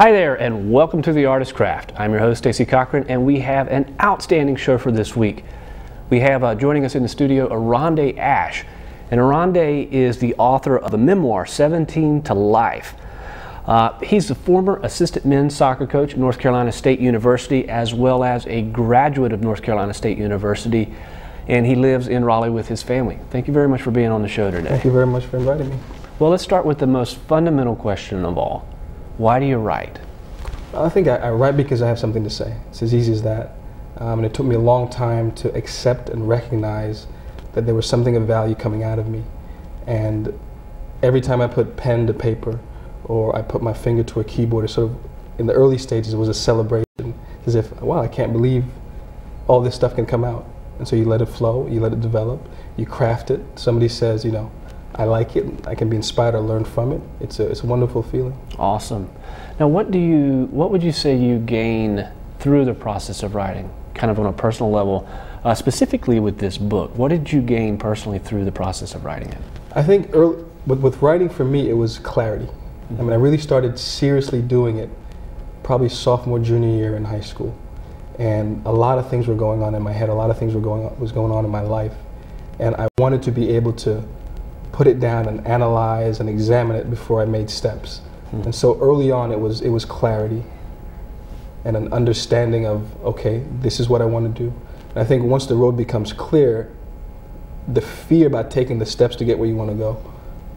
Hi there, and welcome to The Artist Craft. I'm your host, Stacy Cochran, and we have an outstanding show for this week. We have joining us in the studio, Oronde Ash. And Oronde is the author of the memoir, 17 to Life. He's the former assistant men's soccer coach at North Carolina State University, as well as a graduate of North Carolina State University, and he lives in Raleigh with his family. Thank you very much for being on the show today. Thank you very much for inviting me. Well, let's start with the most fundamental question of all. Why do you write? I think I write because I have something to say. It's as easy as that. And it took me a long time to accept and recognize that there was something of value coming out of me. And every time I put pen to paper or I put my finger to a keyboard, it sort of, in the early stages, it was a celebration, as if, wow, I can't believe all this stuff can come out. And so you let it flow, you let it develop, you craft it. Somebody says, you know, I like it, I can be inspired or learn from it. It's a wonderful feeling. Awesome. Now, what would you say you gain through the process of writing, kind of on a personal level, specifically with this book? What did you gain personally through the process of writing it? I think with writing for me, it was clarity. I mean, I really started seriously doing it probably sophomore, junior year in high school. And a lot of things were going on in my head, a lot of things was going on in my life. And I wanted to be able to put it down and analyze and examine it before I made steps. And so early on it was clarity and an understanding of, okay, this is what I want to do. And I think once the road becomes clear, the fear about taking the steps to get where you want to go,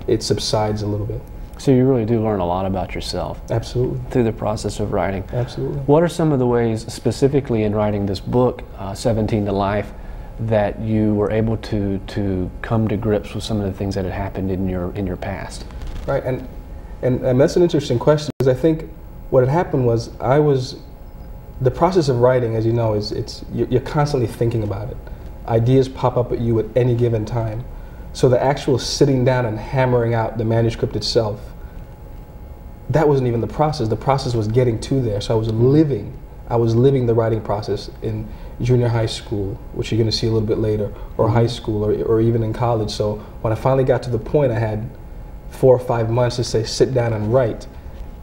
it subsides a little bit. So you really do learn a lot about yourself. Absolutely. Through the process of writing. Absolutely. What are some of the ways, specifically in writing this book, 17 to Life, that you were able to come to grips with some of the things that had happened in your past? Right, and that's an interesting question, because I think what had happened was the process of writing, as you know, you're constantly thinking about it. Ideas pop up at you at any given time. So the actual sitting down and hammering out the manuscript itself, that wasn't even the process. The process was getting to there. So I was living the writing process in junior high school, which you're going to see a little bit later, or high school, or even in college. So when I finally got to the point I had 4 or 5 months to say, sit down and write,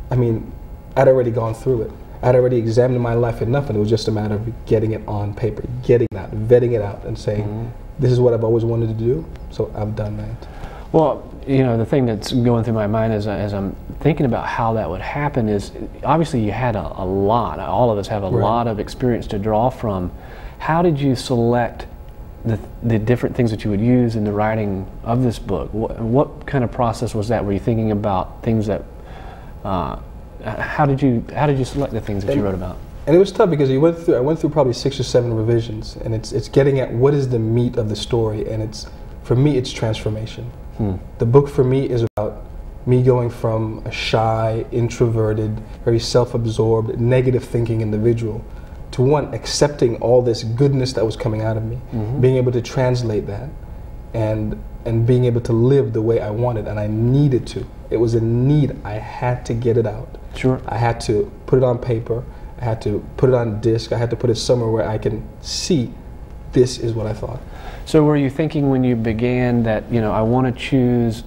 I mean, I'd already gone through it. I'd already examined my life enough, and it was just a matter of getting it on paper, getting it out, vetting it out, and saying, this is what I've always wanted to do, so I've done that. Well, you know, the thing that's going through my mind as I'm thinking about how that would happen is, obviously you had a lot, all of us have a lot of experience to draw from. How did you select the different things that you would use in the writing of this book? What kind of process was that? Were you thinking about things that, how did you select the things that you wrote about? And it was tough because I went through probably 6 or 7 revisions, and it's getting at what is the meat of the story, and for me it's transformation. The book for me is about me going from a shy, introverted, very self-absorbed, negative thinking individual to one, accepting all this goodness that was coming out of me, being able to translate that, and being able to live the way I wanted, and I needed to. It was a need. I had to get it out. Sure. I had to put it on paper. I had to put it on disc. I had to put it somewhere where I can see this is what I thought. So were you thinking when you began that, you know, I want to choose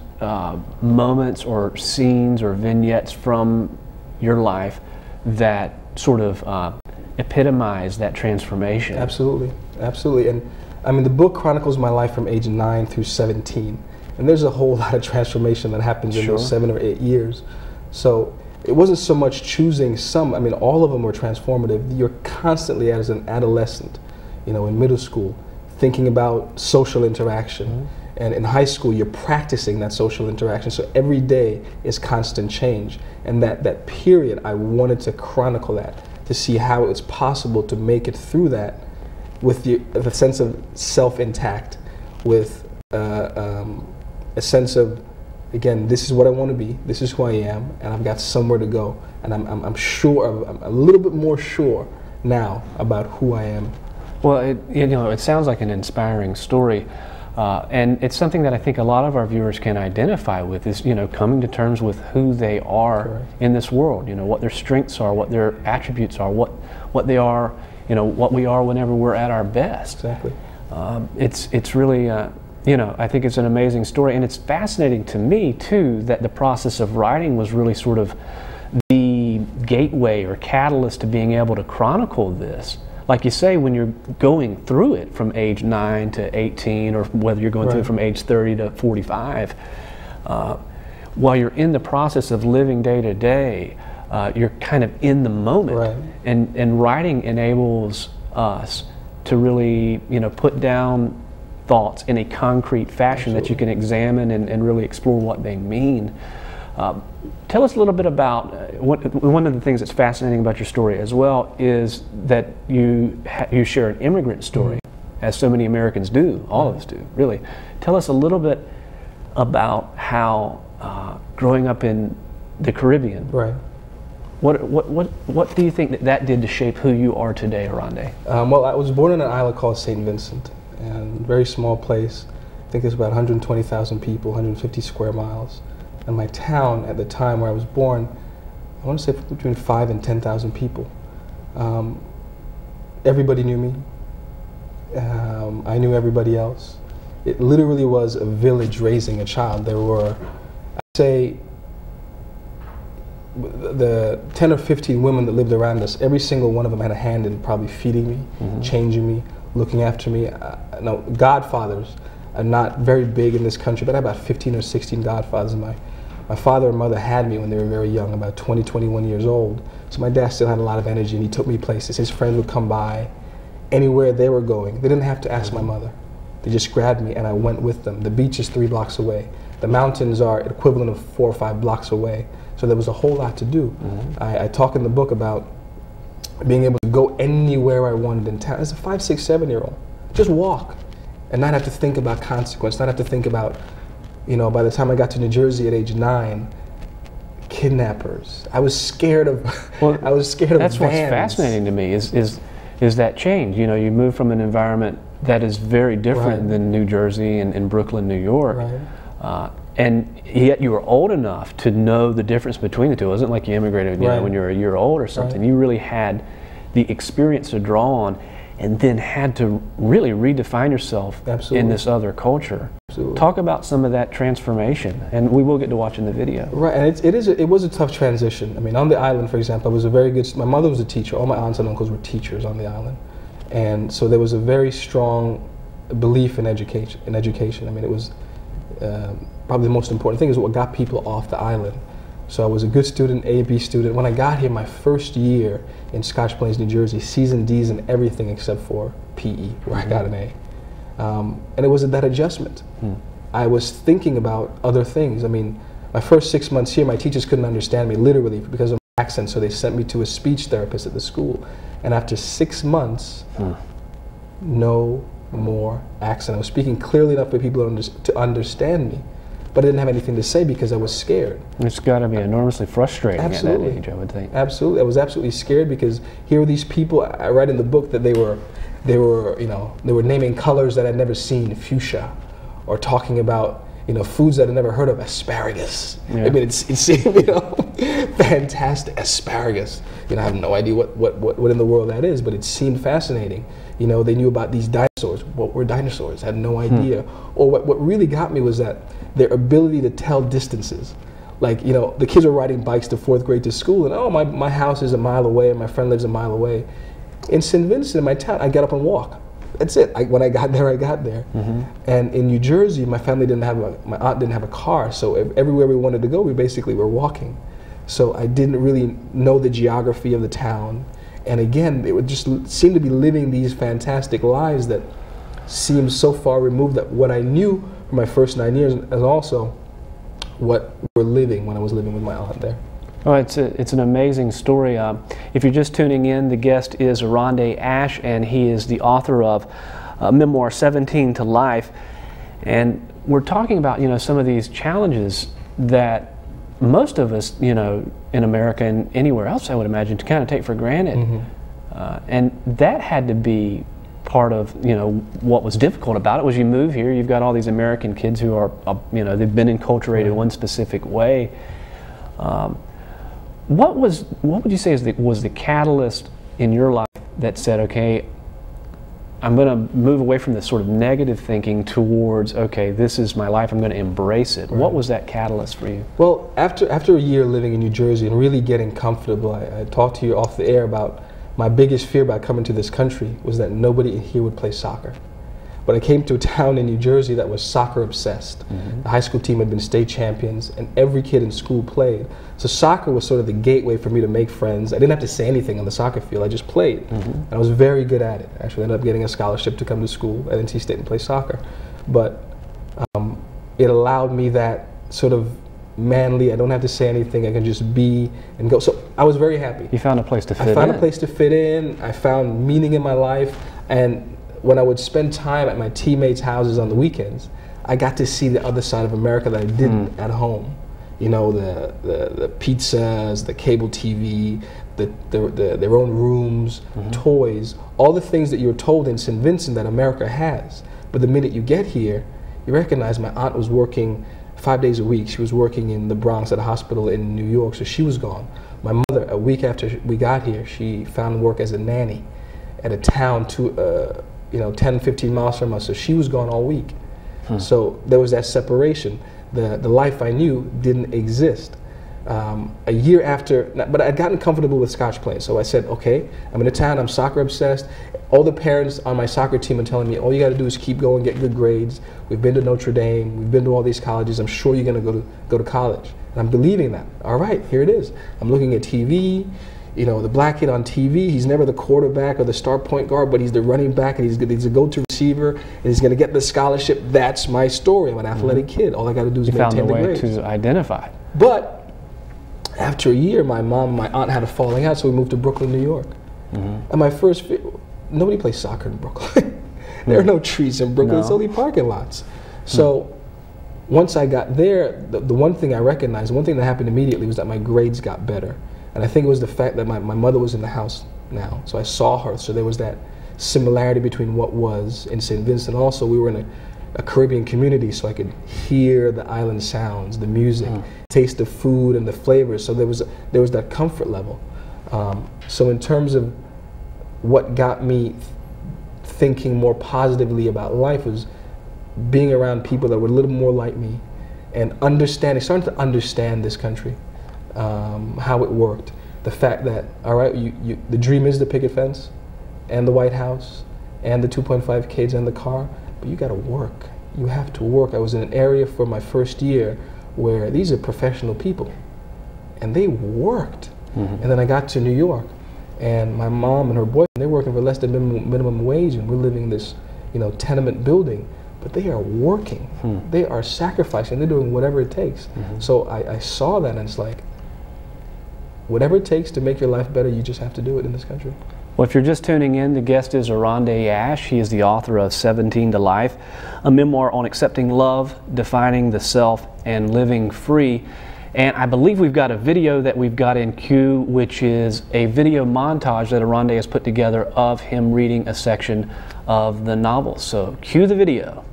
moments or scenes or vignettes from your life that sort of epitomize that transformation? Absolutely, absolutely. And I mean, the book chronicles my life from age 9 through 17. And there's a whole lot of transformation that happens in those 7 or 8 years. So it wasn't so much choosing some, I mean, all of them were transformative. You're constantly, as an adolescent, you know, in middle school, thinking about social interaction. And in high school, you're practicing that social interaction. So every day is constant change. And that period, I wanted to chronicle that, to see how it's possible to make it through that with the sense of self intact, with a sense of, again, this is what I want to be, this is who I am, and I've got somewhere to go. And I'm sure, I'm a little bit more sure now about who I am. Well, you know, it sounds like an inspiring story. And it's something that I think a lot of our viewers can identify with, is, you know, coming to terms with who they are in this world, you know, what their strengths are, what their attributes are, what they are, you know, what we are whenever we're at our best. Exactly. It's really, you know, I think it's an amazing story, and it's fascinating to me too that the process of writing was really sort of the gateway or catalyst to being able to chronicle this? Like you say, when you're going through it from age 9 to 18, or whether you're going through it from age 30 to 45, while you're in the process of living day to day, you're kind of in the moment. And writing enables us to really, put down thoughts in a concrete fashion that you can examine and really explore what they mean. Tell us a little bit about one of the things that's fascinating about your story as well is that you share an immigrant story, as so many Americans do, all of us do, really. Tell us a little bit about how growing up in the Caribbean, what do you think that did to shape who you are today, Oronde? Well, I was born in an island called St. Vincent, and a very small place. I think there's about 120,000 people, 150 square miles. And my town at the time where I was born, I want to say between 5,000 and 10,000 people. Everybody knew me. I knew everybody else. It literally was a village raising a child. There were, I'd say, the 10 or 15 women that lived around us, every single one of them had a hand in probably feeding me, changing me, looking after me. No, godfathers are not very big in this country, but I had about 15 or 16 godfathers. My father and mother had me when they were very young, about 20, 21 years old. So my dad still had a lot of energy, and he took me places. His friends would come by anywhere they were going. They didn't have to ask my mother. They just grabbed me, and I went with them. The beach is 3 blocks away. The mountains are equivalent of 4 or 5 blocks away. So there was a whole lot to do. I talk in the book about being able to go anywhere I wanted in town. As a 5, 6, 7-year-old, just walk and not have to think about consequence, not have to think about, by the time I got to New Jersey at age 9, kidnappers. I was scared of, I was scared of That's vans. What's fascinating to me is that change. You move from an environment that is very different than New Jersey and Brooklyn, New York. And yet you were old enough to know the difference between the two. It wasn't like you immigrated when you were a year old or something. You really had the experience to draw on and then had to really redefine yourself in this other culture. Talk about some of that transformation, and we will get to watching the video. And it was a tough transition. I mean, on the island, for example, I was a very good, my mother was a teacher. All my aunts and uncles were teachers on the island. And so there was a very strong belief in education. I mean, it was probably the most important thing is what got people off the island. So I was a good student, A, B student. When I got here, my first year in Scotch Plains, New Jersey, C's and D's in everything except for PE, where I got an A. And it was that adjustment. I was thinking about other things. I mean, my first 6 months here, my teachers couldn't understand me, literally, because of my accent, so they sent me to a speech therapist at the school. And after 6 months, no more accent. I was speaking clearly enough for people to understand me, but I didn't have anything to say because I was scared. It's got to be enormously frustrating at that age, I would think. Absolutely. I was absolutely scared because here were these people, I write in the book that they were naming colors that I'd never seen, fuchsia, or talking about, foods that I'd never heard of, asparagus. I mean, it's fantastic, asparagus. I have no idea what in the world that is, but it seemed fascinating. They knew about these dinosaurs. What were dinosaurs? I had no idea. Or what really got me was that their ability to tell distances. Like, the kids were riding bikes to 4th grade to school, and my house is a mile away, and my friend lives a mile away. In St. Vincent, in my town, I get up and walk. That's it. When I got there, I got there. And in New Jersey, my aunt didn't have a car, so everywhere we wanted to go, we basically were walking. So I didn't really know the geography of the town. And again, they would just seem to be living these fantastic lives that seemed so far removed that what I knew for my first 9 years is also what we were living when I was living with my aunt there. Well, it's an amazing story. If you're just tuning in, the guest is Oronde Ash, and he is the author of Memoir 17 to Life. And we're talking about, some of these challenges that most of us, in America and anywhere else, I would imagine, to kind of take for granted. And that had to be part of, what was difficult about it was you move here, you've got all these American kids who are, they've been enculturated one specific way. What would you say was the catalyst in your life that said, okay, I'm going to move away from this sort of negative thinking towards, okay, this is my life, I'm going to embrace it. Right. What was that catalyst for you? Well, after a year living in New Jersey and really getting comfortable, I talked to you off the air about my biggest fear about coming to this country was that nobody here would play soccer. But I came to a town in New Jersey that was soccer obsessed. Mm-hmm. The high school team had been state champions and every kid in school played. So soccer was sort of the gateway for me to make friends. I didn't have to say anything on the soccer field, I just played. Mm-hmm. And I was very good at it. Actually, I ended up getting a scholarship to come to school at NC State and play soccer. But it allowed me that sort of manly, I don't have to say anything, I can just be and go. So I was very happy. You found a place to fit in. I found a place to fit in, I found meaning in my life, and when I would spend time at my teammates' houses on the weekends, I got to see the other side of America that I didn't at home. You know, the pizzas, the cable TV, their own rooms, toys, all the things that you're told in St. Vincent that America has. But the minute you get here, you recognize my aunt was working 5 days a week. She was working in the Bronx at a hospital in New York, so she was gone. My mother, a week after we got here, she found work as a nanny at a town 10, 15 miles from us, so she was gone all week. So there was that separation. The life I knew didn't exist. A year after, but I'd gotten comfortable with Scotch playing, so I said, okay, I'm in a town, I'm soccer obsessed. All the parents on my soccer team are telling me, all you gotta do is keep going, get good grades. We've been to Notre Dame, we've been to all these colleges, I'm sure you're gonna go to college. And I'm believing that. All right, here it is. I'm looking at TV, you know, the black kid on TV, he's never the quarterback or the star point guard, but he's the running back and he's a go-to receiver and he's going to get the scholarship. That's my story. I'm an athletic kid. All I got to do is maintain the grades. You found a way to identify. But after a year, my mom and my aunt had a falling out, so we moved to Brooklyn, New York. And my first, nobody plays soccer in Brooklyn. There are no trees in Brooklyn. It's only parking lots. So once I got there, the one thing I recognized, one thing that happened immediately was that my grades got better. And I think it was the fact that my mother was in the house now, so I saw her. So there was that similarity between what was in St. Vincent. Also, we were in a Caribbean community, so I could hear the island sounds, the music, taste the food and the flavors. So there was that comfort level. So in terms of what got me thinking more positively about life was being around people that were a little more like me and starting to understand this country. How it worked. The fact that, all right, the dream is the picket fence and the White House and the 2.5 kids and the car, but you gotta work. You have to work. I was in an area for my first year where these are professional people and they worked. And then I got to New York and my mom and her boyfriend, they're working for less than minimum wage and we're living in this, tenement building. But they are working. They are sacrificing. They're doing whatever it takes. So I saw that and it's like, whatever it takes to make your life better, you just have to do it in this country. Well, if you're just tuning in, the guest is Oronde Ash. He is the author of 17 to Life, a memoir on accepting love, defining the self, and living free. And I believe we've got a video that we've got in queue, which is a video montage that Oronde has put together of him reading a section of the novel. So cue the video.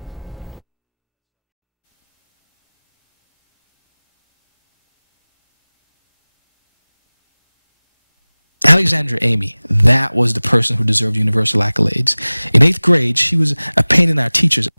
Alexandra Amy, that was the person who deserved universal accolades. In 8th grade, she was a pain in our teachers,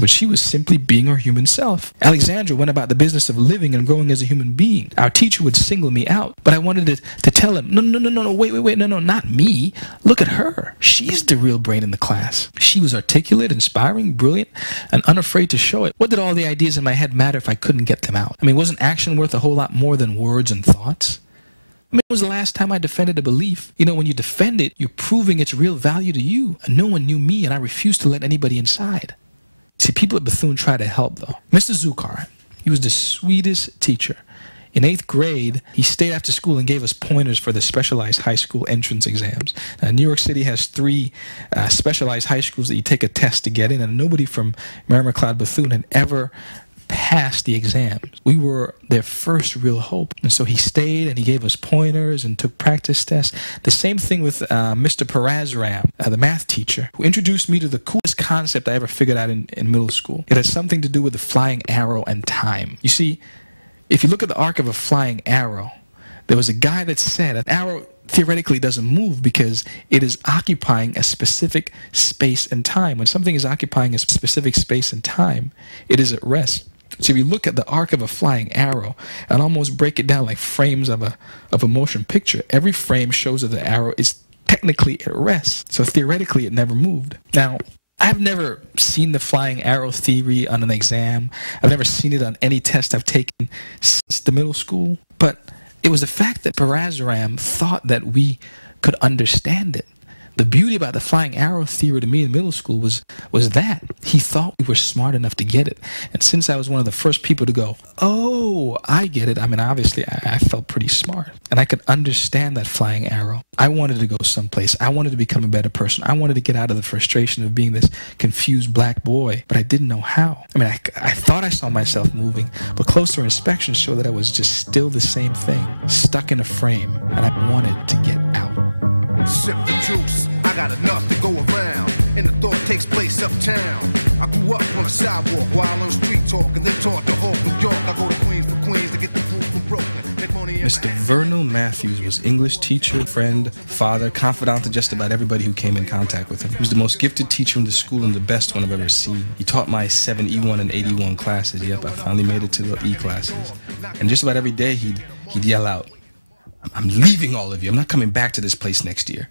but she was simply being her human self. Alexandra went about the business of living and growing as a human being. Our teacher would single me out, but I wanted to tell him, no, wait, no, not me. Look at her. She's the real brain in the class. She was articulate, inspiring, brilliant, and unafraid to show it. What did all the ideas in my head matter if I couldn't get them out? I mean, wasn't action worth a whole lot more than words and thoughts? I mean, when was the last time I defended a belief? When you defend it, you're proving its real value to you. And no one knew me, and I refused to let anybody inside. See, people at Bethune try to help, though. Mr. Zukar, he was the sweetest teacher. In 8th grade, he stayed after school and gave us pointers for the specialized high school entrance exams. New York City has 3 specialized high schools that you take a test to get in, and nobody from Mary-McLeod Bethune had ever passed the exams. We were their first real hope. And so he stayed and he gave us pointers and took practice tests. The same thing with Mr. Parazram, the math teacher, who introduced me to the coolest concept I ever figured out in middle school. It has something to do with the flying arrow and time. You see, if you look at the arc of a flying arrow, There was a guy that said an arrow theoretically doesn't move because it is occupying a specific space and time. When something is occupying a specific space and time, it is at rest. So if you look at the arc of a flying arrow and almost break it down like frames of a motion picture, every frame shows that the arrow is technically at rest. So theoretically, it never moved. Now, I've never seen the flying arrow theory on an exam. I've never seen it on any test I've taken since the middle school. But it was the fact that Parazoram thought that we could understand it. The beauty about the flying arrow theory to me in middle school was that he thought we were smart enough to get it. And since I was one of the first people to go, oh, I get it. I mean, obviously, I felt pretty smart. And I could understand that flying arrow. I wanted to go someplace. I wanted to become a better person. I wanted to get out of the frustration of being this confused black boy, but I didn't know how. I mean, I thought I saw myself moving, but closer inspection showed that I was just still the same thing, stuck in a frame, and I wanted to get out. Sip the juice, I got enough to go around, and the thought takes place uptown. I grew up on a sidewalk while on street talk, and then taught to Hawk, New York. I go to Queens for Queens to get the proof from Brooklyn. Mr. Vernal Matthews was English teacher, friend, father, confidant to just about everybody who came in contact with him. He was the most gifted teacher in the school and the best one I've ever seen. He taught my 7E1 and 81 classes. Yep, I finally made it to the E classes. And just about every day he'd yell out, I'm leaving all of you. I'm not coming back to this place next year.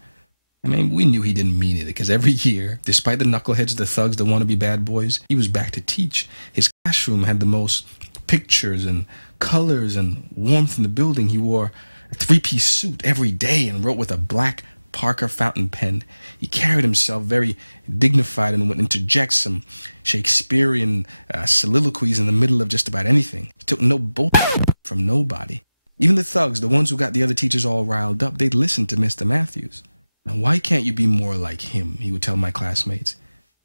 I mean, we knew he didn't mean it because every year, despite the knuckleheads, the thugs, the wannabe bad boys, he was back to teach. His classroom had the most pictures and colors and warmth in the building. He wore a three-piece suit every day and wrote with a black Parker fountain pen. He carried himself very dignified and would interject some Shakespearean soliloquies in the middle of just about anything. He took no bullshit from nobody. Even the thugs, the ones who got the other teachers all riled up, they'd listen to Mr. Matthews. Now, why can't you be more like him? He would tell my classmates.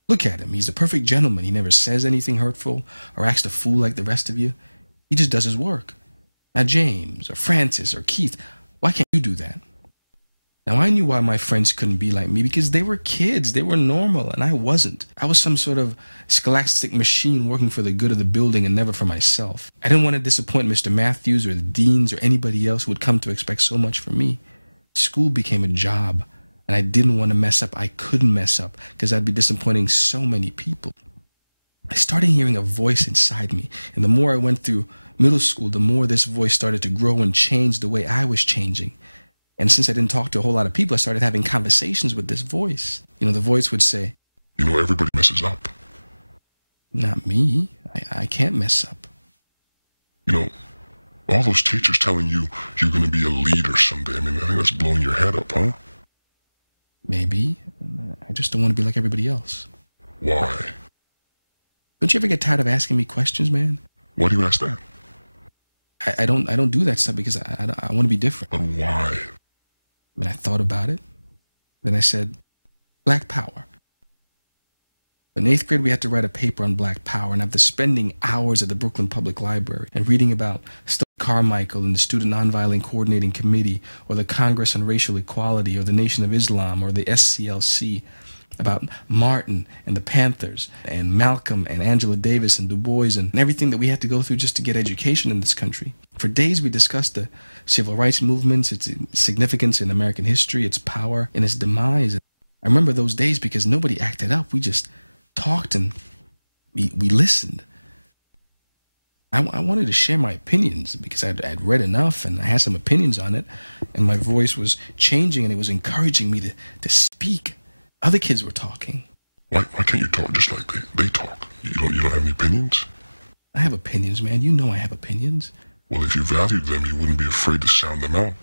Look at him. He's a perfect gentleman. He never says anything hurtful or acts a fool like the rest of you. He just does his work. Now, James or Francis or Keith, why can't you do that? Now, I knew why my friends couldn't be like me, because they were kids. They were normal, and I wasn't. I was some sort of scholastic machine working for the good of the building and never for myself. I didn't want to disappoint Mr. Matthews or the deans or anybody else who would come to expect so much from me. School became a job, and I didn't want to mess up. I couldn't mess up because I'd be disappointing so many people. I started hearing a voice inside me, and the more I went through middle school, the more this voice started to grow and change the way I was changing. And since I didn't talk to a whole lot of people, I started having conversations with this voice. You know, the voice would say, you know, everybody messes up. Not me. I can't mess up. You know, all those teachers telling you you're going to be a leader someday, I mean, I think that's blowing your head up, huh? Maybe. I just don't want to be like everybody else. Why? Don't you ever get tired of asking me questions, man? Why do you ask that? I don't do that stuff because I want to be different. But why? I mean, I thought about it. Then I said, Black Power. In 8th grade, we had to write a paper on Black Power, and after spending hours at the Brooklyn Public Library and reading about Stokely Carmichael and the Student Nonviolent Coordinating Committee, or the Congress on Racial Equality, or the Nation of Islam, or the SCLC, about Martin and the Panthers, and Malcolm and Angela Davis and Du Bois, and everything that we had to go through just to get education in this country. For days, we discussed the civil rights movements, its significance in American history, its power, and its demise. I remember those days because nobody acted up. We just talked and we listened. I wanted to share my opinions because I'd read enough and I had some opinions on it, and my voice was changing and it was encouraging me to speak. Other kids were talking. Why can't you talk just like they talk? You don't have any opinions? I have opinions, man. You know I have opinions. Well, if you valued them, you wouldn't be afraid to sound them out.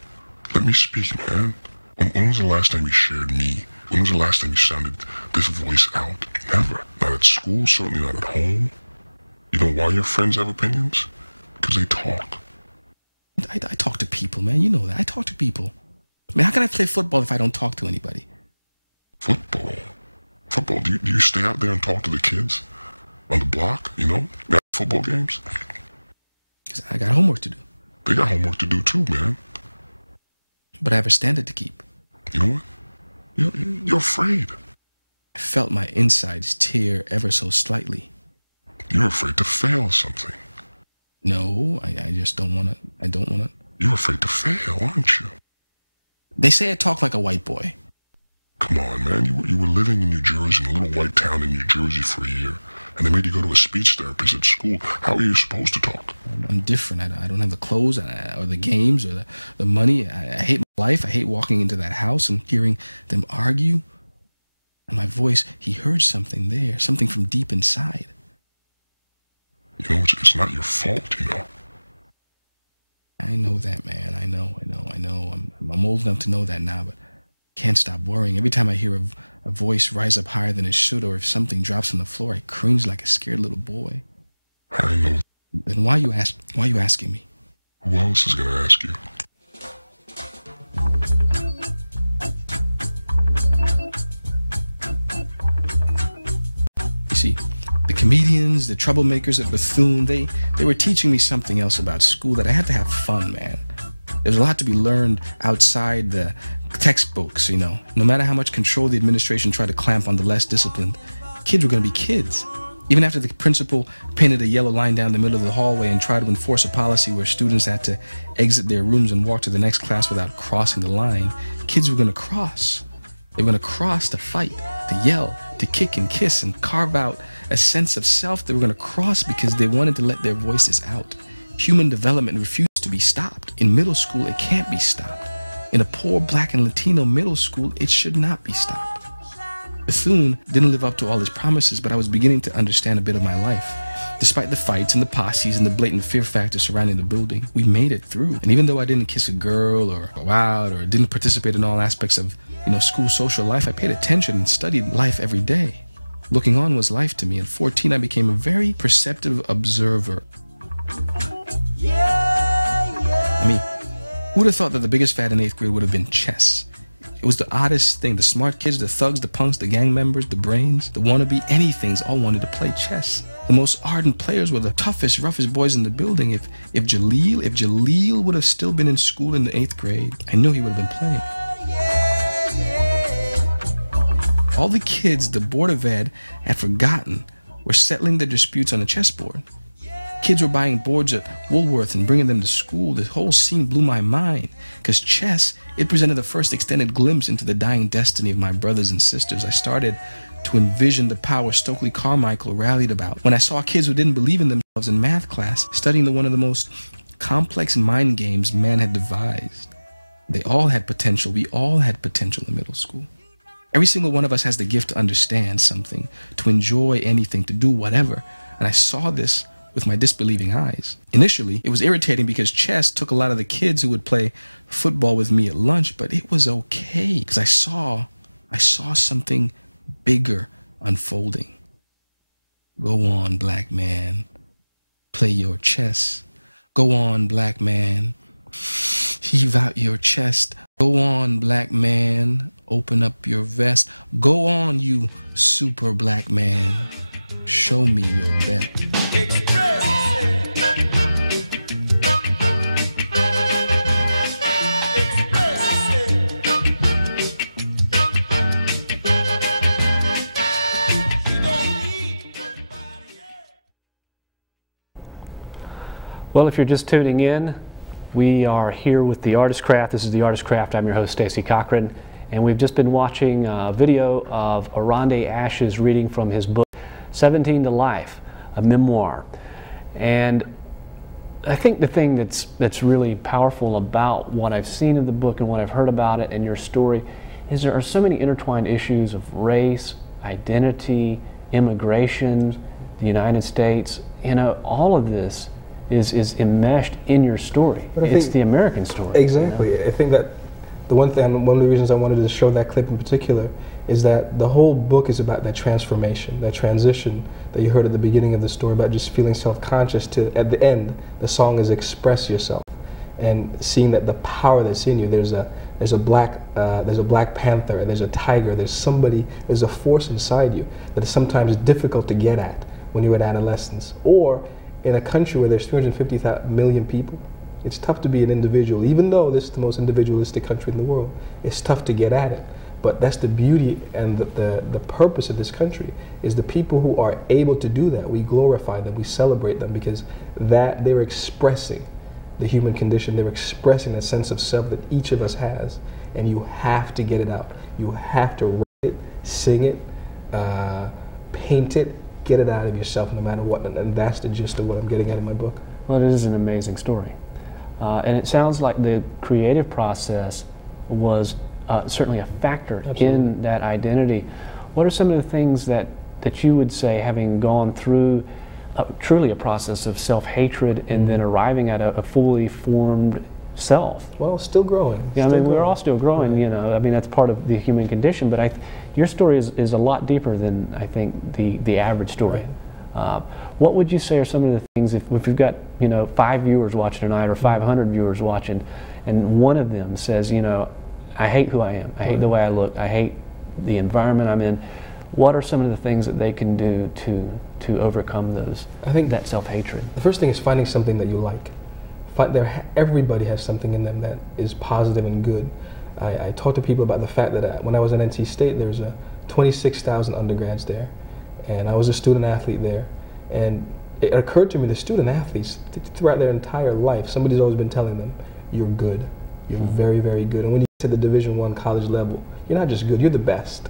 Let me speak, man. When was the last time you shared me? When was the last time you sounded this voice out? Never. Not at school, certainly not at home. You know why your friends have opinions? Because they talk. I talk to people, man. You know that. I talk to people. I mean, how can I play football if I don't talk to anybody? Football? Football? Do you stay out there and talk to the kids? On the block, you know? At football games? Because I got homework to do. They got homework to do too, man. But I have a standard to keep. You know what? You're afraid. I felt my insides tear ever so slightly. You're afraid to fail something. No, I just don't want to. I don't want to. You're afraid to fail, aren't you? They say I talk like a white boy. Come on, man. You were living in New Jersey, in a little white town in New Jersey for a year, and they made you go to a speech therapist at school. How are you supposed to talk? I'm different. I don't have the clothes or the games or the money. I hate my life. I hate walking into that house and hearing them argue. And my voice, he heard something there, something from deep inside. You know, it's not your fault, you know. I know that, man. I know. I'm old enough to know that now, but can't stop worrying. Every time I hear a voice rise up higher than it should, or if something drops on the floor, I cringe like a scared little boy. I know. Then why you asking me? Who else is gonna ask you? You see, the comedians, the troublemakers at Bethune, they were teaching me something else about school, that I had to have fun, man. There's a lot to be learned outside the textbooks, you know. No matter how much control the administration tried to clamp on the less disciplined, kids were going to be kids. Even after the principal painted a yellow line down the middle of the hallway and tried to enforce a policy where students had to exit their rooms and walk to the next class without crossing the line, kids were going to cross. They were going to cross to fight, to yell, to kick and kiss and carve out a sense of self. They were going to cross because they wanted to let their voices out. Human development refused to be stopped. In middle school, it can't be stopped. In a poor Black and Latino middle school, it should not be stopped. Bethune didn't live up to all his promises, but I was beginning to understand a bit of my life. Despite the fights and the posses and the blatant fear factor surrounding the building, we made it through. And even though I didn't kiss a girl or go out or didn't participate in all aspects of, school social life, I paid attention and studied life every day. Looking on was life to me. At 14, I became a very perceptive observer. I mean, who would have thought that the biggest fad in 8th grade would have been chess? It was the oddest thing. The smart kids, the thugs, the punks, the gang members, the brains, the wannabe anythings all wanted to play chess. The most ardent players were the toughest, roughest boys in the building. If Jaleel would have still been in school in the 8th grade, I knew he would have been playing. All the kids the Board of Ed had forgotten were settling their disputes on the chessboard. Kids were buying boards at Woolworth and bringing them to school. The whole scene blew my mind, because chess, it presented the first extended glimpse into the dying destiny of my brothers and sisters. I started to envision the power Stokely Carmichael rallied about when I saw kids who didn't believe in themselves in math class studying one of the most complex mind games man had devised. They all had potential. We all had potential in middle school. Every single one of us has the gift to understand something, to enjoy anything, to do whatever. And I saw this with my disbelieving eyes. Initially, it was irritating because chess took a lot of the kids who would play football with me at lunch, but it was okay because I saw something bigger unfolding. Go on, black man, play your chess. Go on, black man, heave out your chest. Go on, black man, open up your vest. Go on, you super black man, show me your bet. Well, if you're just tuning in, we are here with The Artist Craft. This is The Artist Craft. I'm your host, Stacey Cochran, and we've just been watching a video of Oronde Ash's reading from his book, 17 to Life, a memoir. And I think the thing that's really powerful about what I've seen in the book and what I've heard about it and your story is there are so many intertwined issues of race, identity, immigration, the United States. All of this is enmeshed in your story. It's the American story. Exactly. I think that one of the reasons I wanted to show that clip in particular is that the whole book is about that transformation, that transition that you heard at the beginning of the story about just feeling self-conscious to, at the end, the song is express yourself and seeing that the power that's in you. There's a black panther, there's a tiger, there's a force inside you that is sometimes difficult to get at when you're in adolescence, or in a country where there's 350 million people. It's tough to be an individual, even though this is the most individualistic country in the world. It's tough to get at it. But that's the beauty and the purpose of this country, is the people who are able to do that. We glorify them, we celebrate them, because that they're expressing the human condition. They're expressing that sense of self that each of us has, and you have to get it out. You have to write it, sing it, paint it, get it out of yourself no matter what, and that's the gist of what I'm getting at in my book. Well, it is an amazing story. And it sounds like the creative process was certainly a factor Absolutely. in that identity. What are some of the things that you would say, having gone through truly a process of self-hatred and then arriving at a fully formed self? Well, still growing. Yeah, I mean, we're all still growing, you know. I mean, that's part of the human condition, but your story is a lot deeper than, I think, the average story. Right. What would you say are some of the things, if we've got, you know, 5 viewers watching tonight or 500 viewers watching, and one of them says, you know, I hate who I am, I hate the way I look, I hate the environment I'm in, what are some of the things that they can do to overcome those? I think that self-hatred. The first thing is finding something that you like. Everybody has something in them that is positive and good. I talk to people about the fact that when I was at NC State, there was 26,000 undergrads there, and I was a student athlete there. And it occurred to me, the student athletes, throughout their entire life, somebody's always been telling them, you're good. You're very, very good. And when you get to the Division I college level, you're not just good, you're the best.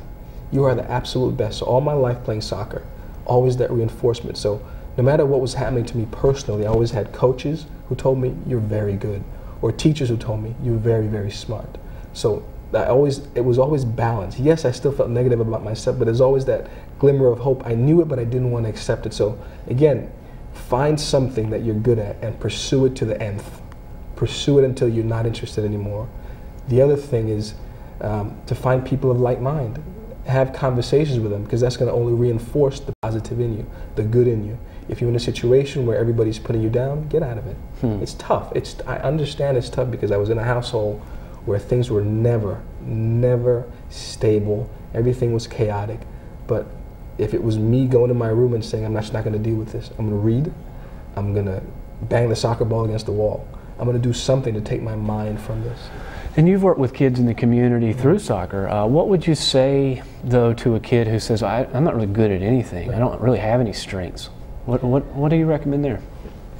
You are the absolute best. So all my life playing soccer, always that reinforcement. So no matter what was happening to me personally, I always had coaches who told me, you're very good, or teachers who told me, you're very, very smart. So it was always balanced. Yes, I still felt negative about myself, but there's always that glimmer of hope. I knew it, but I didn't want to accept it. So again, find something that you're good at and pursue it to the nth. Pursue it until you're not interested anymore. The other thing is to find people of like mind. Have conversations with them, because that's going to only reinforce the positive in you, the good in you. If you're in a situation where everybody's putting you down, get out of it. It's tough. I understand it's tough, because I was in a household where things were never stable. Everything was chaotic. But if it was me going to my room and saying, I'm just not going to deal with this, I'm going to read, I'm going to bang the soccer ball against the wall, I'm going to do something to take my mind from this. And you've worked with kids in the community through soccer. What would you say, though, to a kid who says, I'm not really good at anything, I don't really have any strengths? What do you recommend there?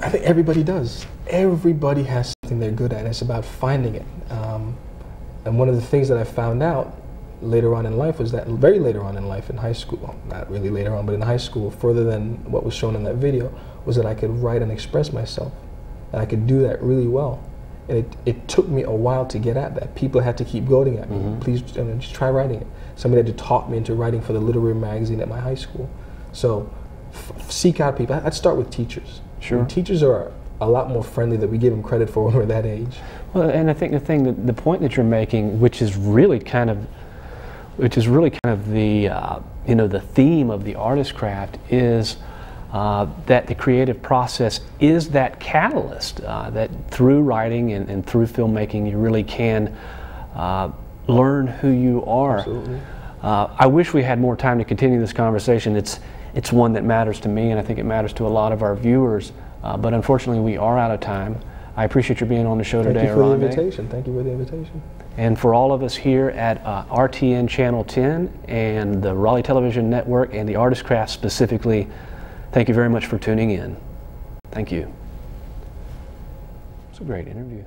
I think everybody does. Everybody has something they're good at, and it's about finding it. And one of the things that I found out later on in life was that, very later on in life, in high school, well, not really later on, but in high school, further than what was shown in that video, was that I could write and express myself. And I could do that really well. And it took me a while to get at that. People had to keep goading at me. Please, just try writing it. Somebody had to talk me into writing for the literary magazine at my high school. So seek out people. I'd start with teachers. Sure. And teachers are a lot more friendly than we give them credit for when we're that age. Well, and I think the point that you're making, which is really kind of the the theme of the artist craft, is that the creative process is that catalyst, that through writing and through filmmaking you really can learn who you are. Absolutely. I wish we had more time to continue this conversation. It's one that matters to me, and I think it matters to a lot of our viewers, but unfortunately we are out of time. I appreciate your being on the show today, Thank you for Oronde. the invitation. Thank you for the invitation. And for all of us here at RTN Channel 10 and the Raleigh Television Network and the Artist Craft specifically, thank you very much for tuning in. Thank you. It's a great interview.